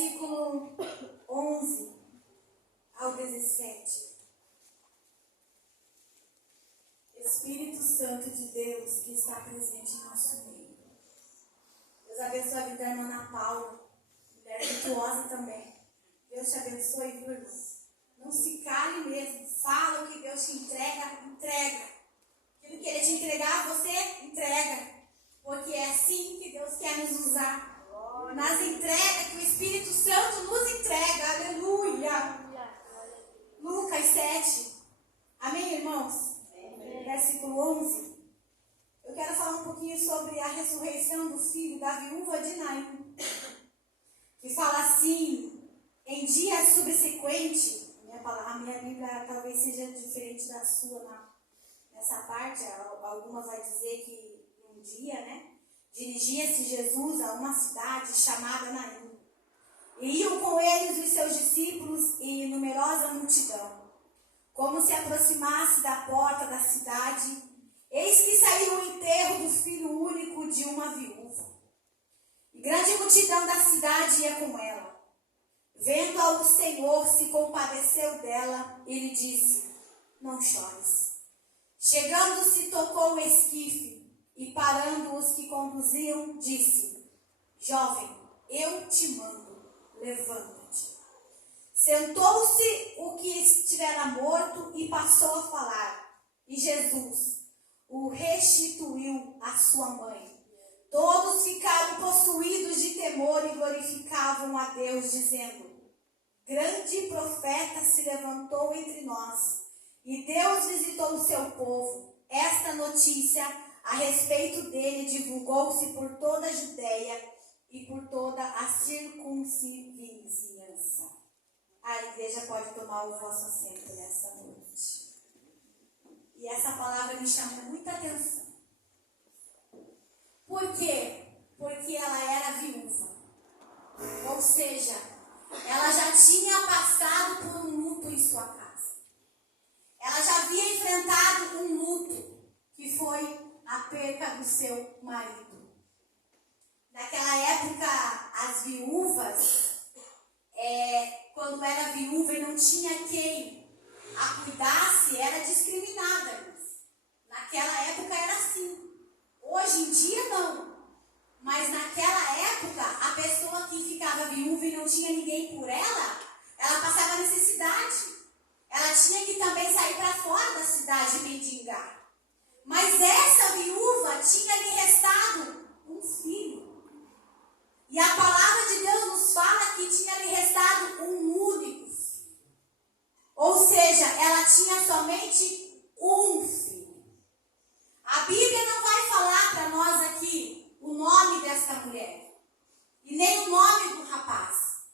versículo 11 ao 17. Espírito Santo de Deus que está presente em nosso meio. Deus abençoe a vida da irmã Ana Paula, mulher virtuosa também. Deus te abençoe, viu, irmãos? Não se cale mesmo. Fala o que Deus te entrega, entrega. Aquilo que Ele te entregar, você entrega. Porque é assim que Deus quer nos usar. Nas entregas que o Espírito Santo nos entrega. Aleluia. Lucas 7. Amém, irmãos? Amém. Versículo 11. Eu quero falar um pouquinho sobre a ressurreição do filho da viúva de Naim. Que fala assim, em dia subsequente, a minha Bíblia talvez seja diferente da sua nessa parte, algumas vai dizer que um dia, né? Dirigia-se Jesus a uma cidade chamada Naim. E iam com eles os seus discípulos e numerosa multidão. Como se aproximasse da porta da cidade, eis que saiu o enterro do filho único de uma viúva. E grande multidão da cidade ia com ela. Vendo-a, o Senhor se compadeceu dela e lhe disse: não chores. Chegando-se, tocou o esquife e, parando os que conduziam, disse: jovem, eu te mando, levanta-te. Sentou-se o que estivera morto e passou a falar. E Jesus o restituiu à sua mãe. Todos ficaram possuídos de temor e glorificavam a Deus, dizendo: grande profeta se levantou entre nós, e Deus visitou o seu povo. Esta notícia a respeito dele divulgou-se por toda a Judeia e por toda a circunvizinhança. A igreja pode tomar o vosso assento nessa noite. E essa palavra me chamou muita atenção. Por quê? Porque ela era viúva. Ou seja, ela já tinha passado por um luto em sua casa. Ela já havia enfrentado um luto, que foi a perca do seu marido. Naquela época, as viúvas, quando era viúva e não tinha quem a cuidasse, era discriminada. Naquela época era assim. Hoje em dia não. Mas naquela época, a pessoa que ficava viúva e não tinha ninguém por ela, ela passava necessidade. Ela tinha que também sair para fora da cidade e mendigar. Mas essa viúva tinha lhe restado um filho. E a palavra de Deus nos fala que tinha lhe restado um único filho. Ou seja, ela tinha somente um filho. A Bíblia não vai falar para nós aqui o nome desta mulher. E nem o nome do rapaz.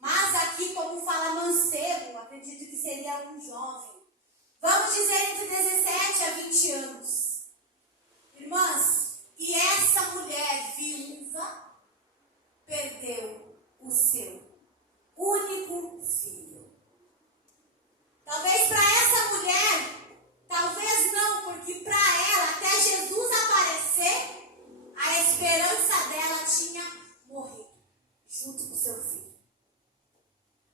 Mas aqui, como fala mancebo, acredito que seria um jovem. Vamos dizer entre 17 a 20 anos. Irmãs, e essa mulher viúva perdeu o seu único filho. Talvez para essa mulher, talvez não, porque para ela, até Jesus aparecer, a esperança dela tinha morrido junto com seu filho.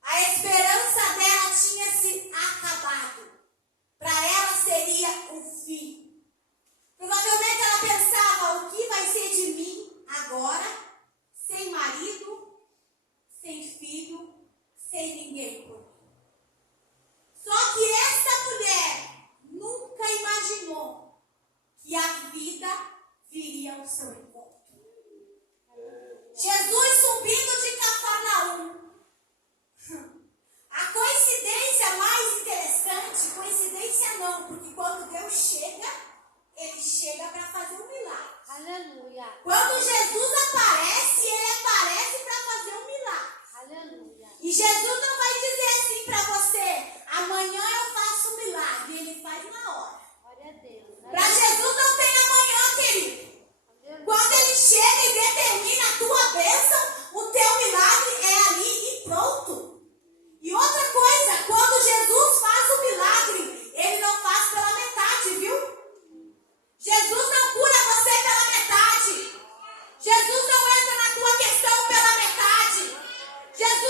A esperança dela tinha se acabado. Para ela seria o fim. Provavelmente ela pensava: o que vai ser de mim agora, sem marido, sem filho, sem ninguém por mim? Só que essa mulher nunca imaginou que a vida viria ao seu encontro. Jesus subindo de Cafarnaum. A coincidência mais interessante, coincidência não, porque quando Deus chega, Ele chega para fazer um milagre. Aleluia. Quando Jesus aparece, Ele aparece para fazer um milagre. Aleluia. E Jesus não vai dizer assim para você: amanhã eu faço um milagre. Ele faz na hora. Glória a Deus. Para Jesus não tem amanhã, querido. Aleluia. Quando Ele chega e determina a tua bênção, o teu milagre é ali e pronto. E outra coisa, quando Jesus faz o milagre, Ele não faz pela metade, viu? Jesus não cura você pela metade. Jesus não entra na tua questão pela metade. Jesus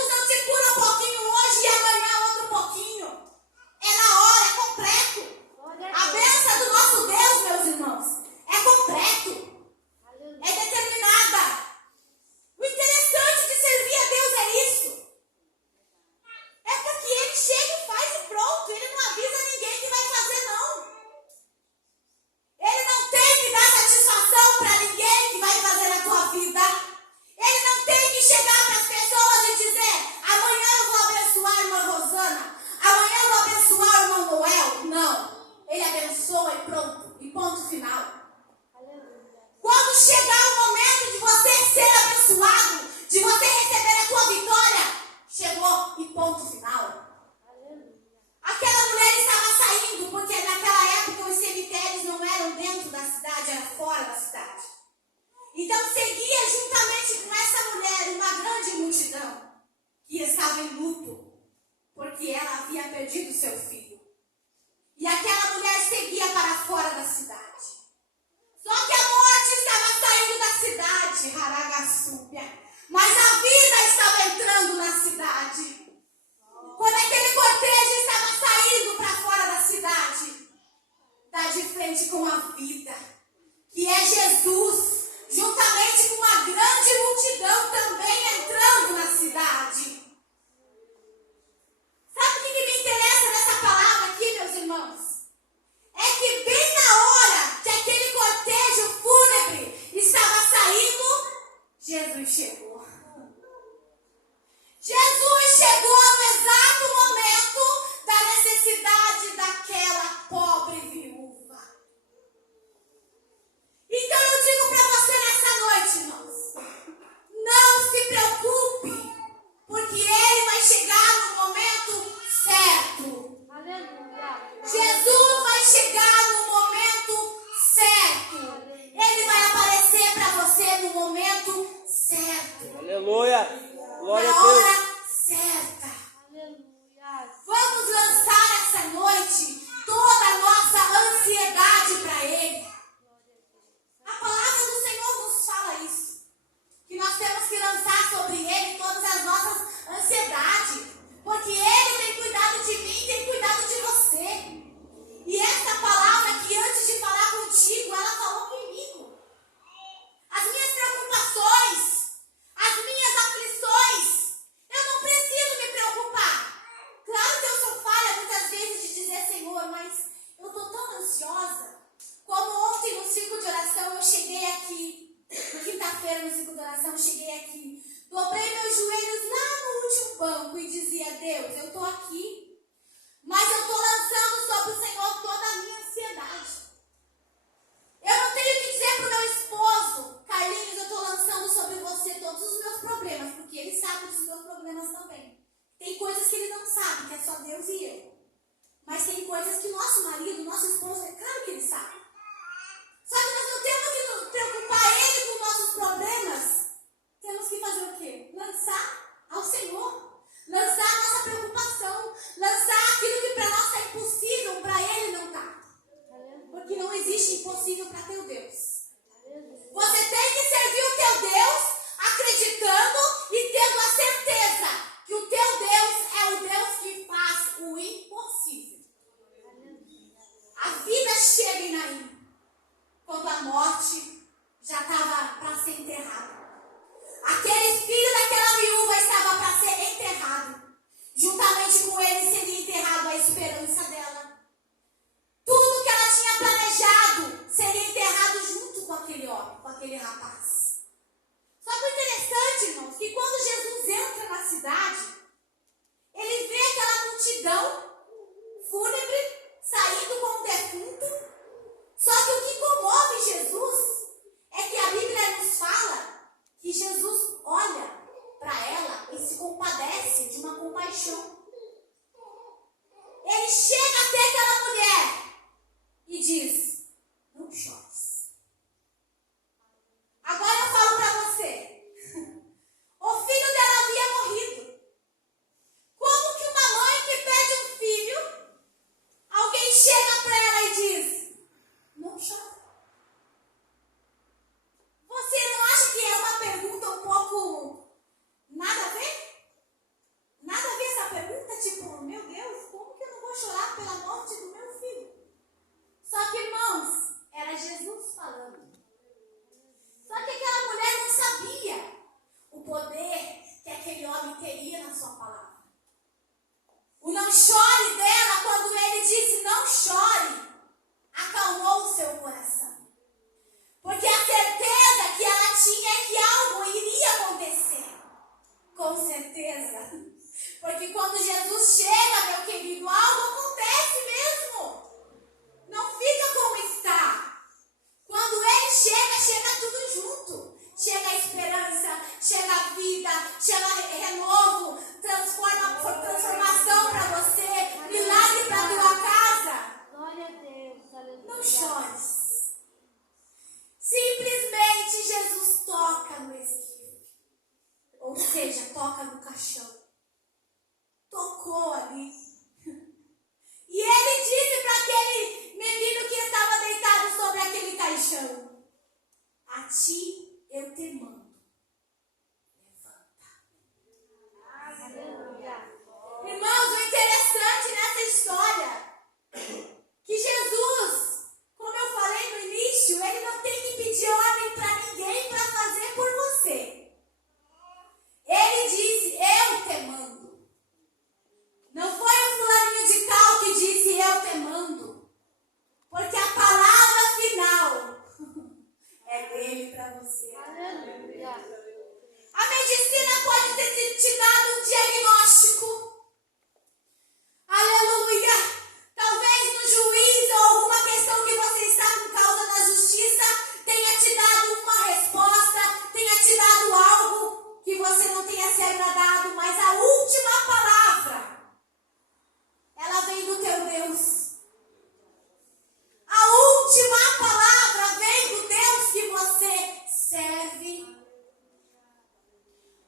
estava em luto, porque ela havia perdido seu filho. E aquela mulher seguia para fora da cidade. Só que a morte estava saindo da cidade, Haragassúbia. Mas a vida estava entrando na cidade. Quando aquele cortejo estava saindo para fora da cidade, está de frente com a vida, que é Jesus, juntamente com uma grande multidão também entrando na cidade. Sabe o que me interessa nessa palavra aqui, meus irmãos? É que bem na hora que aquele cortejo fúnebre estava saindo, Jesus chegou. Jesus chegou no exato momento da necessidade daquela pobre viúva. Então eu digo para você nessa noite, irmãos, não se preocupe, porque Ele vai chegar no momento certo. Aleluia. Jesus vai chegar no momento certo. Ele vai aparecer para você no momento certo. Aleluia. Glória Na a Deus. hora certa. Aleluia. Vamos lançar essa noite toda a nossa ansiedade para Ele. A palavra do Senhor nos fala isso. Que nós temos que lançar sobre Ele todas as nossas ansiedades. Porque Ele tem cuidado de mim, tem cuidado de você. E essa palavra que antes de falar contigo, ela falou comigo. As minhas preocupações, as minhas aflições, eu não preciso me preocupar. Claro que eu sou falha muitas vezes de dizer, Senhor, mas eu estou tão ansiosa. Como ontem no ciclo de oração eu cheguei aqui, quinta-feira no ciclo de oração eu cheguei aqui, dobrei meus joelhos lá no último banco e dizia, Deus, eu estou aqui, mas eu estou lançando sobre o Senhor toda a minha ansiedade. Eu não tenho que dizer para o meu esposo, Carlinhos, eu estou lançando sobre você todos os meus problemas, porque ele sabe dos meus problemas também. Tem coisas que ele não sabe, que é só Deus e eu. Mas tem coisas que nosso marido, nosso esposo, é claro que ele sabe. Só que nós não temos que nos preocupar ele com nossos problemas. Temos que fazer o quê? Lançar ao Senhor. Lançar a nossa preocupação. Lançar aquilo que para nós é impossível, para Ele não está. Porque não existe impossível para teu Deus. Você tem que servir o teu Deus acreditando e tendo a certeza que o teu Deus é o Deus que faz o impossível. A vida chega em Naim quando a morte já estava para ser enterrada. Aquele filho daquela viúva estava para ser enterrado. Juntamente com ele seria enterrado a esperança dela. Tudo que ela tinha planejado seria enterrado junto com aquele homem, com aquele rapaz. Só que o interessante, irmãos, que quando Jesus entra na cidade, ele vê aquela multidão fúnebre saindo com um defunto. Só que o que comove Jesus é que a Bíblia nos fala que Jesus olha para ela e se compadece de uma compaixão. Ele chega até aquela mulher e diz, não chores. Agora eu falo para você, o filho dela havia morrido. Como que uma mãe que perde um filho, alguém chega para ela e diz, não chore. Você não acha que é uma pergunta um pouco nada a ver? Nada a ver essa pergunta? Tipo, meu Deus, como que eu não vou chorar pela morte do meu filho? Só que, irmãos, era Jesus falando. Só que aquela mulher não sabia o poder que aquele homem teria na sua palavra. O não chore dela, quando ele disse não chore, acalmou o seu coração. Porque a certeza que ela tinha é que algo iria acontecer. Com certeza. Porque quando Jesus chega, meu querido, algo acontece mesmo. Não fica como está. Quando ele chega, chega tudo junto. Chega a esperança, chega a vida, chega renovo, transformação para você, milagre para tua casa. Glória a Deus. Aleluia. Não chores. Simplesmente Jesus toca no esquife. Ou seja, toca no caixão. tocou ali. E ele disse para aquele menino que estava deitado sobre aquele caixão: a ti eu te mando. Aleluia. Irmãos, o interessante nessa história, que Jesus, como eu falei no início, ele não tem que pedir ordem para ninguém para fazer por você. Ele disse: eu te mando. Não foi o fulaninho de tal que disse: eu te mando. Porque a palavra final é dele para você. Aleluia. A medicina pode ter te dado um diagnóstico. Aleluia. Talvez no juiz ou alguma questão que você está com causa na justiça tenha te dado uma resposta, tenha te dado algo que você não tenha se agradado, mas a última palavra, ela vem do teu Deus. A última palavra vem do Deus que você serve.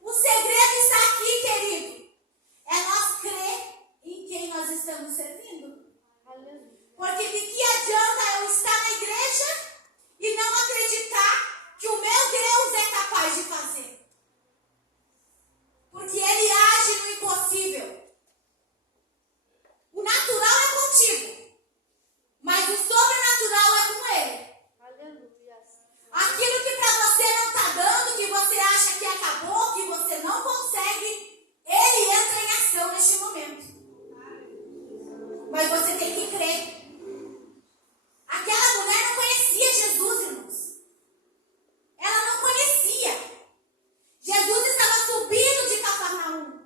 O segredo está aqui, querido. É nós crer em quem nós estamos servindo. Aleluia. Porque de que adianta eu estar na igreja e não acreditar que o meu Deus é capaz de fazer? Porque Ele age no impossível. O natural é contigo, mas o sobrenatural é com Ele. Aleluia. Aquilo que para você não está dando, que você acha que acabou, que você não consegue, Ele entra em ação neste momento. Mas você tem que crer. Aquela mulher não conhecia Jesus, irmãos. Ela não conhecia. Jesus estava subindo de Cafarnaum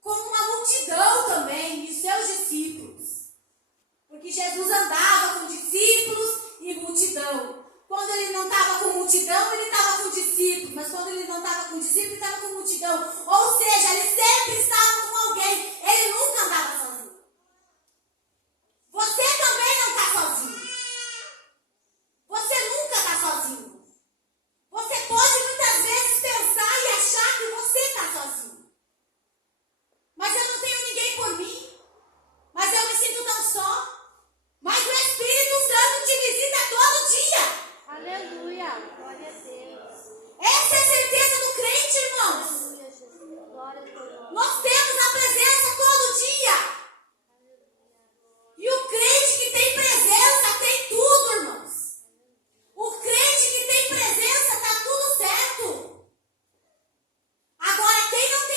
com uma multidão também de seus discípulos. Porque Jesus andava com discípulos e multidão. Quando ele não estava com multidão, ele estava com discípulos. Mas quando ele não estava com discípulos, ele estava com multidão. Ou seja, ele sempre estava com alguém. Ele nunca andava sozinho. Você também não está sozinho. Você nunca está sozinho. Você pode muitas vezes pensar e achar que você está sozinho. Mas eu não tenho ninguém por mim. Mas eu me sinto tão só. Mas o Espírito Santo te visita todo dia. Aleluia. Glória a Deus. Essa é a certeza do crente, irmãos. Aleluia, Jesus. Glória a Deus. Nós temos a presença todo dia. E o crente que tem presença tem tudo, irmãos. O crente que tem presença está tudo certo. Agora, quem não tem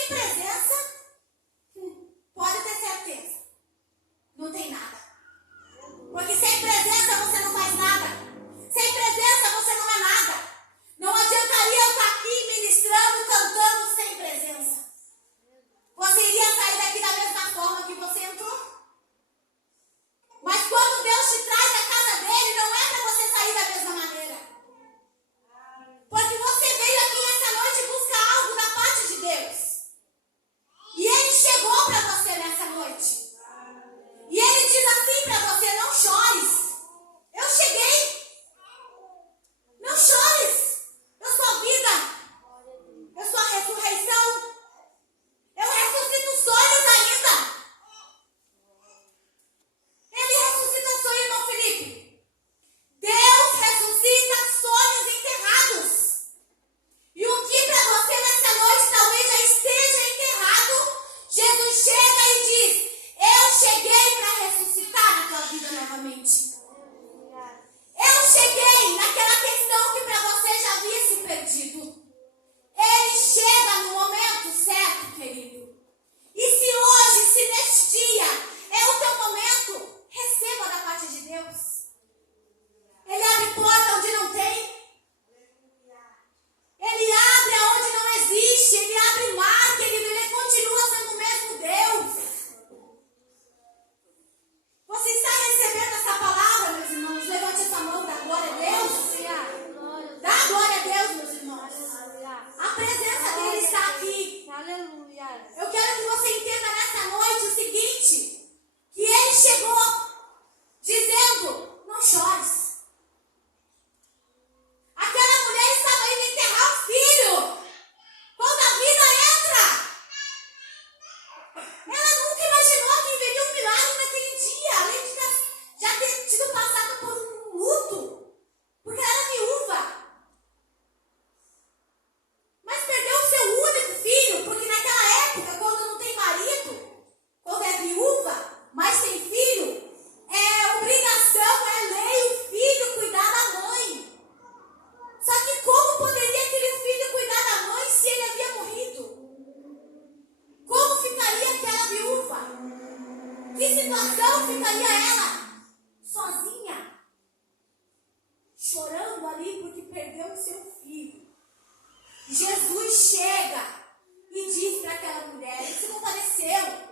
situação ficaria ela sozinha, chorando ali porque perdeu o seu filho. Jesus chega e diz para aquela mulher, ele se compadeceu.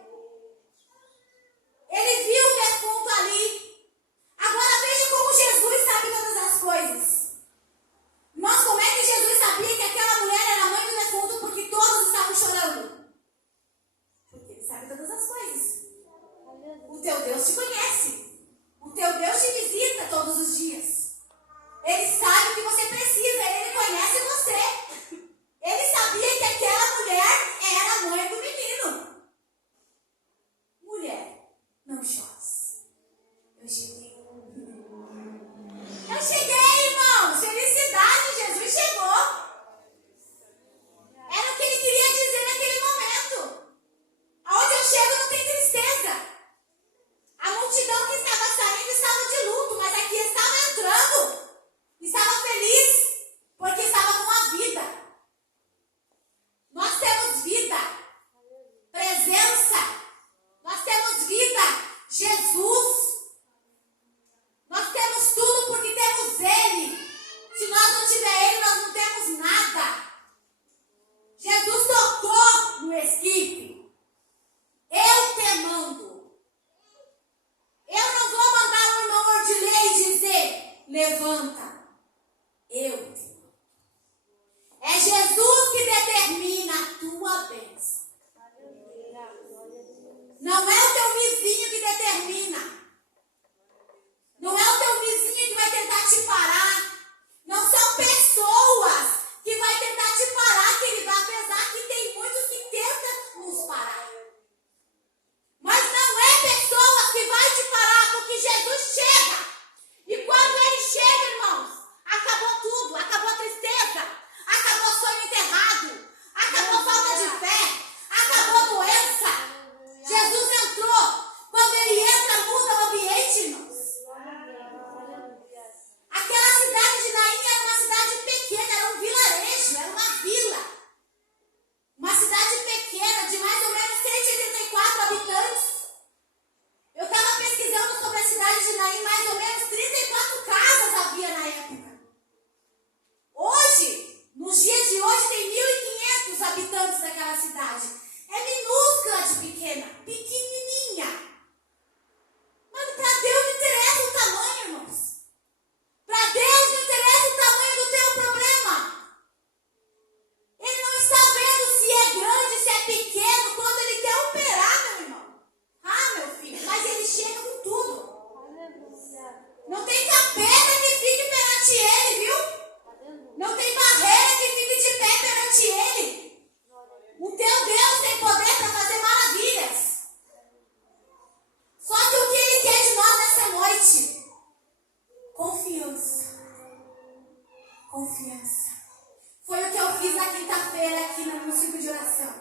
Ele viu o defunto ali. Agora veja como Jesus sabe todas as coisas. Mas como é que Jesus sabia que aquela mulher era a mãe do defunto porque todos estavam chorando? Porque ele sabe todas as coisas. O teu Deus te conhece. O teu Deus te visita todos os dias. Ele sabe o que você precisa. Ele conhece você. Ele sabia que aquela mulher era a mãe do menino. Mulher, não chores. Eu cheguei. Eu cheguei, irmãos. Felicidade, Jesus chegou. Era o que ele queria dizer naquele momento. Aonde eu chego não tem tristeza. A multidão que estava saindo estava de luto, mas aqui estava entrando. Estava feliz, porque estava com a vida. Nós temos vida, presença. Nós temos vida, Jesus. Nós temos tudo porque temos Ele. Se nós não tiver Ele, nós não temos nada. Jesus tocou no esquife. Eu te mando. Eu não vou mandar o irmão Ordilei dizer, levanta. Eu te mando. É Jesus que determina a tua bênção. Não é o teu vizinho que determina. Não é o teu vizinho que vai tentar te parar. Não são pessoas que vai tentar te parar, querido. Apesar que tem muitos que tentam nos parar. Mas não é pessoas que vai te parar, porque Jesus chega. E quando Ele chega, irmãos, acabou tudo. Acabou a tristeza. Acabou sonho enterrado. Acabou falta de fé. Acabou a doença. Jesus entrou. Quando Ele entra, muda o ambiente, irmãos. Aquela cidade de Naim era uma cidade pequena, era um vilarejo, era uma vila. Uma cidade pequena, de mais ou menos 184 habitantes. Eu estava pesquisando sobre a cidade de Naim, mais ou menos 34 casas havia na época. Hoje, nos dias de hoje, tem 1.500 habitantes daquela cidade. É minúscula de pequena, pequenininha. Mas para Deus não interessa o tamanho, irmãos. Para Deus não interessa o tamanho do teu problema. Ele não está vendo se é grande, se é pequeno, quando Ele quer operar, meu irmão. Ah, meu filho, mas Ele chega com tudo. Não tem capeta que fique perante Ele, viu? Não tem barreira que fique de pé perante Ele. O teu Deus tem poder para fazer maravilhas. Só que o que Ele quer de nós nessa noite? Confiança. Confiança. Foi o que eu fiz na quinta-feira aqui no ciclo de oração.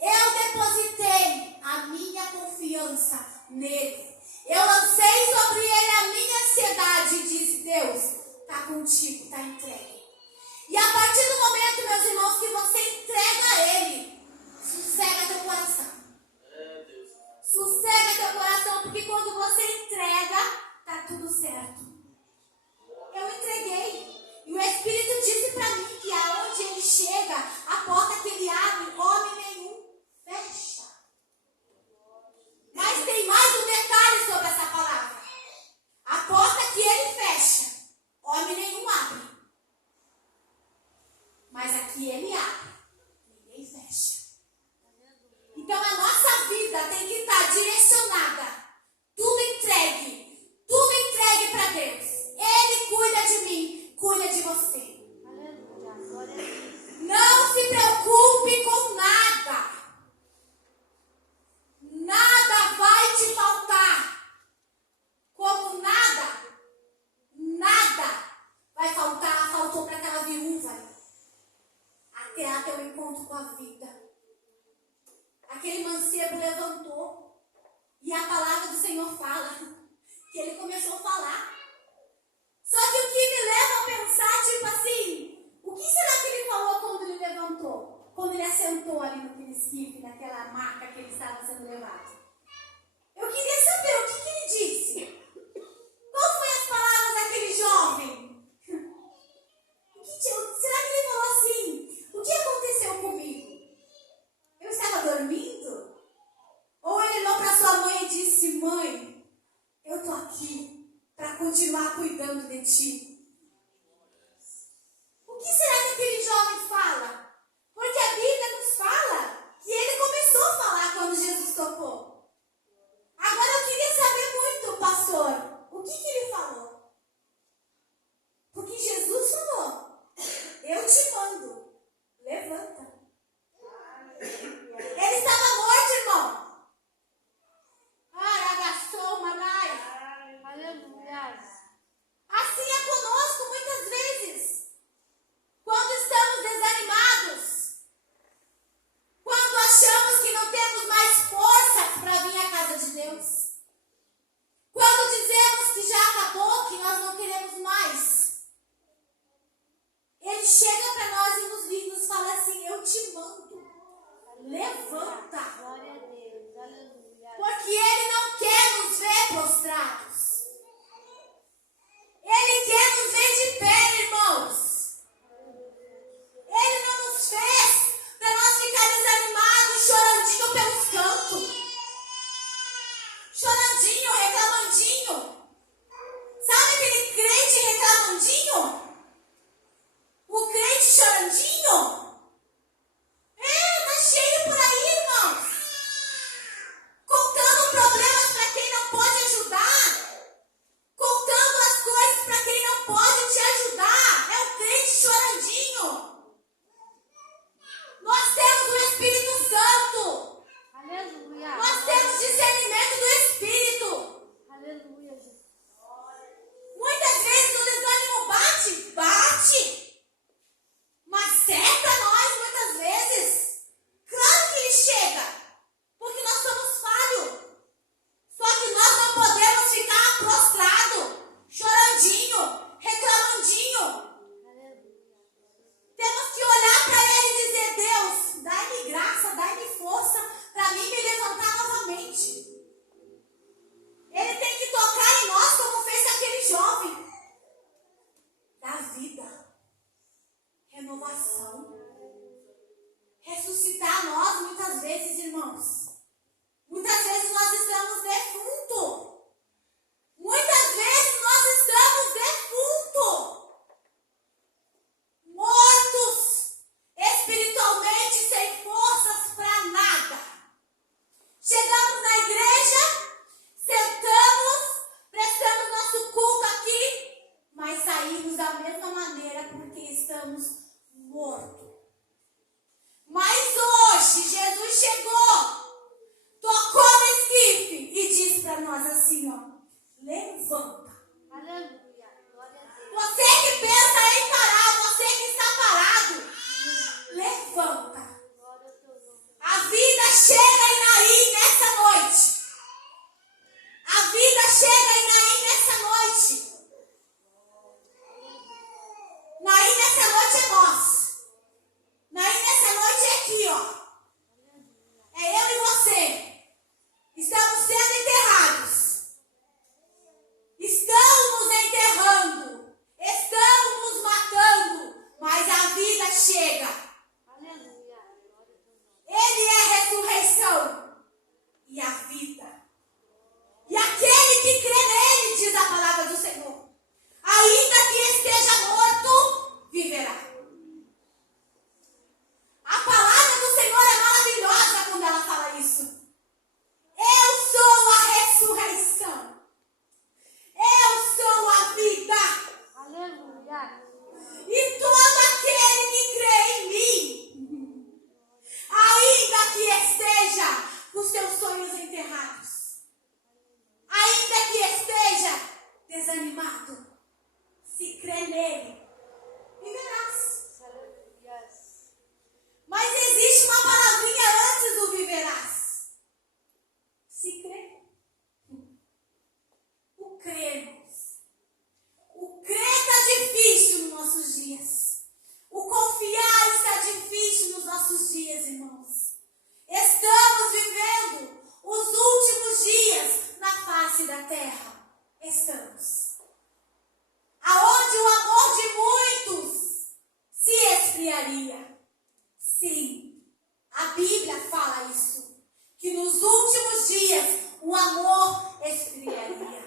Eu depositei a minha confiança nele. Eu lancei sobre ele a minha ansiedade e disse, Deus, está contigo, está entregue. E a partir do momento, meus irmãos, que você entrega a Ele, sossega teu coração. Sossega teu coração, porque quando você entrega, tá tudo certo. Eu entreguei. E o Espírito disse para mim que aonde Ele chega, a porta que Ele abre, homem nenhum fecha. Mas tem mais um detalhe sobre essa palavra. A porta que Ele fecha, homem nenhum abre. Mas aqui Ele abre, ninguém fecha. Então a nossa vida tem que estar direcionada, tudo entregue para Deus. Ele cuida de mim, cuida de você. Não se preocupe com nada. Nada vai te faltar. Como nada vai faltar, faltou para aquela viúva. Até teu encontro com a vida. Aquele mancebo levantou. E a palavra do Senhor fala que ele começou a falar. Só que o que me leva a pensar, tipo assim, o que será que ele falou quando ele levantou? Quando ele assentou ali naquele esquife, naquela maca que ele estava sendo levado? Eu queria saber continuar cuidando de ti. O que será que aquele jovem fala? Porque a Bíblia nos fala que ele começou a falar quando Jesus tocou. Agora eu queria saber muito, pastor, o que ele falou? Porque Jesus falou, eu te mando, levanta. Ele estava morto, irmão. Aragaçou, manai. Aleluia. Assim é conosco muitas vezes. Quando estamos desanimados. Quando achamos que não temos mais força para vir à casa de Deus. Quando dizemos que já acabou, que nós não queremos mais. Ele chega para nós e nos fala assim, eu te mando. Levanta. Glória a Deus. Aleluia. Porque Ele não quer nos ver prostrados. Ele quer nos ver de pé, irmãos. Ele não nos fez para nós ficar desanimados, chorandinho pelos cantos. Chorandinho, reclamandinho. Sabe aquele crente reclamandinho? O crente chorandinho? Tá cheio por aí, irmãos. Contando problemas para quem não pode ajudar. Contando as coisas para quem não pode te ajudar. É o crente chorandinho. Nós temos o Espírito Santo. Aleluia. Nós temos discernimento do Espírito. Aleluia, Jesus. Muitas vezes o desânimo bate. Mas cerca nós muitas vezes. Claro que ele chega. Porque nós somos falhos. Só que nós não podemos ficar prostrados, chorandinho, reclamandinho. Aleluia. Temos que olhar para ele e dizer, Deus, dai-me graça, dai-me força para mim me levantar novamente. Ele tem que tocar em nós como fez aquele jovem. Da vida. Renovação. Ressuscitar nós muitas vezes, irmãos. Muitas vezes nós estamos defuntos. Muitas vezes nós estamos defuntos. Mortos. Espiritualmente sem forças para nada. Chegamos na igreja, sentamos, prestamos nosso culto aqui, mas saímos da mesma maneira porque estamos mortos. Mas hoje Jesus chegou, tocou no esquife e disse para nós assim, ó, levanta. Aleluia. Glória a Deus. Você que pensa em parar, você que está parado, levanta. Glória ao teu nome. A vida chega em Naim nessa noite. A vida chega em Naim nessa noite. Naim nessa noite é nós. Naim nessa noite é aqui, ó. É eu e você. Estamos sendo enterrados. Estão nos enterrando. Estão nos matando. Mas a vida chega. Aleluia. Glória ao teu nome. Ele é a ressurreição e a vida. E aquele que crê nele, diz a palavra do Senhor, ainda que esteja morto, viverá. A palavra do Senhor é maravilhosa quando ela fala isso. Eu sou a ressurreição. Eu sou a vida. Aleluia. E todo aquele que crê em mim, ainda que esteja com os teus sonhos enterrados, ainda que esteja desanimado, se crê nele, viverás. Aleluia. Mas existe uma palavrinha antes do viverás. Se crê. O cremos. O crer está difícil nos nossos dias. O confiar está difícil nos nossos dias, irmãos. Estamos vivendo os últimos dias na face da terra. Estamos. Aonde o amor de muitos se esfriaria. Sim, a Bíblia fala isso. Que nos últimos dias o amor esfriaria.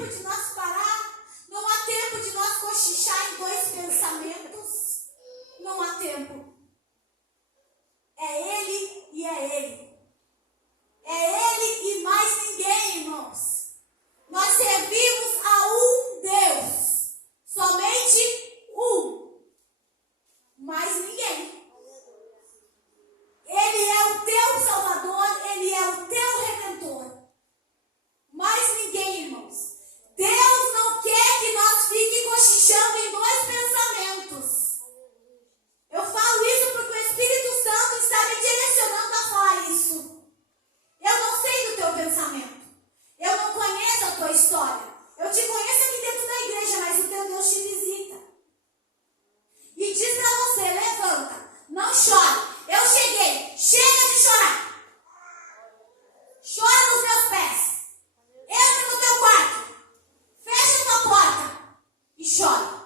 tempo de nós parar. Não há tempo de nós cochichar em dois pensamentos. Não há tempo. É Ele e é Ele. É Ele e mais ninguém, irmãos. Nós servimos a um Deus. Somente um. Mais ninguém. Ele é o teu Salvador. Ele é o teu Redentor. Mais ninguém, irmãos. Deus não quer que nós fiquemos cochichando em dois pensamentos. Eu falo isso porque o Espírito Santo está me direcionando a falar isso. Eu não sei do teu pensamento. Eu não conheço a tua história. Eu te conheço aqui dentro da igreja, mas o teu Deus te visita. E diz para você, levanta, não chore. Eu cheguei, chega de chorar. Chora nos meus pés. Entra no teu quarto. Fecha tua porta e chora.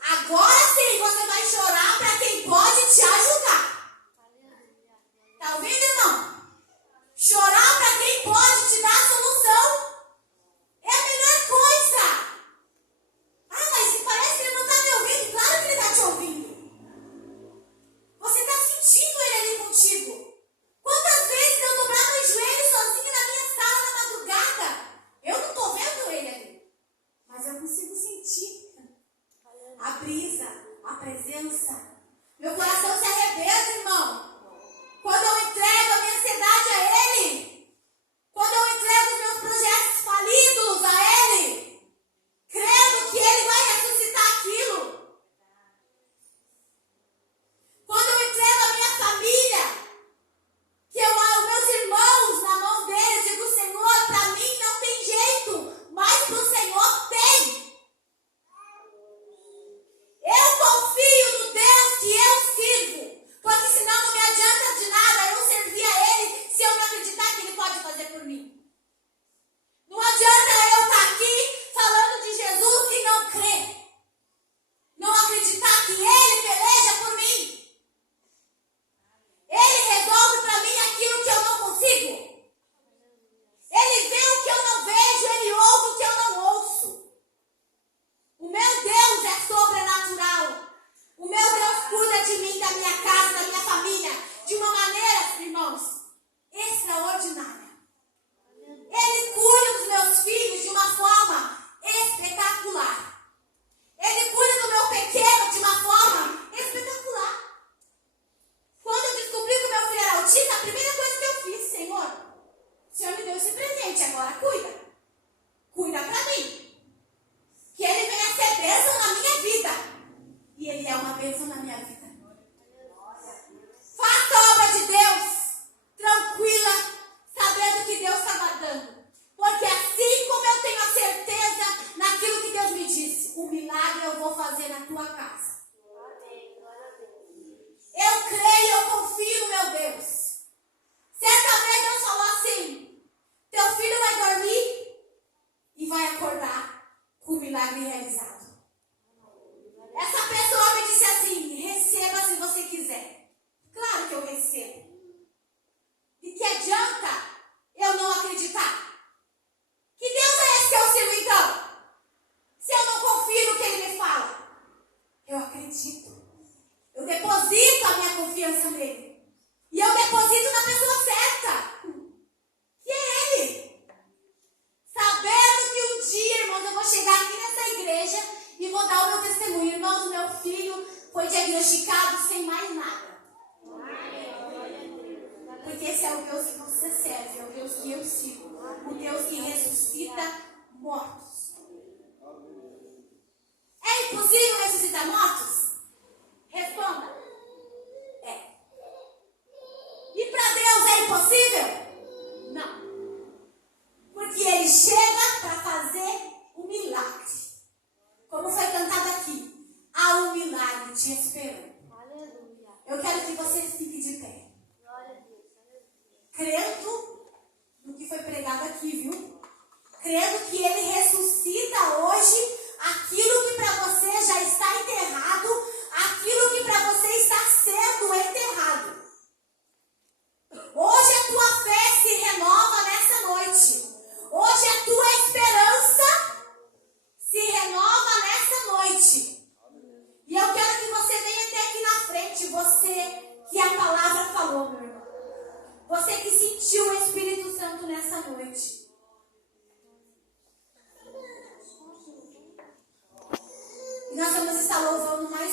Agora sim você vai chorar para quem pode te ajudar. Tá ouvindo, irmão? Chorar para quem pode te dar a solução é a melhor coisa. Ah, mas parece que ele não está me ouvindo. Claro que ele está te ouvindo. Você está sentindo ele ali contigo. Quantas vezes eu dobrava os joelhos sozinha na minha sala na madrugada? Eu não estou vendo ele ali, mas eu consigo sentir a brisa, a presença. Meu coração se arrebenta, irmão. Quando eu entrego a minha ansiedade a Ele, quando eu entrego os meus projetos falidos a Ele, crendo que Ele vai ressuscitar aquilo. Quando eu entrego a minha família, que eu amo meus irmãos na mão dele, eu digo, Senhor, para mim não tem jeito, mas para o Senhor tem. Eu confio no Deus que eu sirvo, porque senão não me adianta de nada eu servir a Ele se eu não acreditar que Ele pode fazer por mim. Não adianta eu estar aqui falando de Jesus e não crer, não acreditar que Ele peleja por mim. Ele resolve para mim aquilo que eu não consigo. Ele vê o que eu não vejo, Ele ouve o que eu não ouço. O meu Deus é sobrenatural. O meu Deus cuida de mim, da minha casa, da minha família, de uma maneira, irmãos, extraordinária. Ele cuida dos meus filhos de uma forma espetacular. Ele cuida do meu pequeno de uma forma espetacular. Quando eu descobri que o meu filho era autista, a primeira coisa que eu fiz, Senhor, o Senhor me deu esse presente, agora cuida. Cuida para mim. Que ele venha ser bênção na minha vida. E ele é uma bênção na minha vida. Faça a obra de Deus, tranquila, sabendo que Deus está guardando. Porque assim como eu tenho a certeza naquilo que Deus me disse, o milagre eu vou fazer na tua casa. Eu creio, eu confio no meu Deus. Certa vez Deus falou assim, teu filho vai dormir e vai acordar com o milagre realizado. Essa pessoa me disse assim, receba se você quiser. Claro que eu recebo. E que adianta eu não acreditar? Que Deus é esse que eu sirvo então? Se eu não confio no que Ele me fala. Eu acredito. Eu deposito a minha confiança nele. E eu deposito na pessoa certa. Que é Ele. Sabendo que um dia, irmãos, eu vou chegar aqui nessa igreja e vou dar o meu testemunho. Irmãos, meu filho foi diagnosticado sem mais nada. Porque esse é o Deus que você serve, é o Deus que eu sigo. O Deus que ressuscita mortos. É impossível ressuscitar mortos? Responda. É. E para Deus é impossível? Não. Porque Ele chega para fazer um milagre. Como foi cantado aqui, há um milagre te esperando. Eu quero que você fique de pé. Crendo no que foi pregado aqui, viu? Crendo que Ele ressuscita hoje aquilo que para você já está enterrado, aquilo que para você está sendo enterrado. Hoje a tua fé se renova nessa noite. Hoje a tua esperança noite, você que a palavra falou, meu irmão. Você que sentiu o Espírito Santo nessa noite. E nós vamos estar louvando mais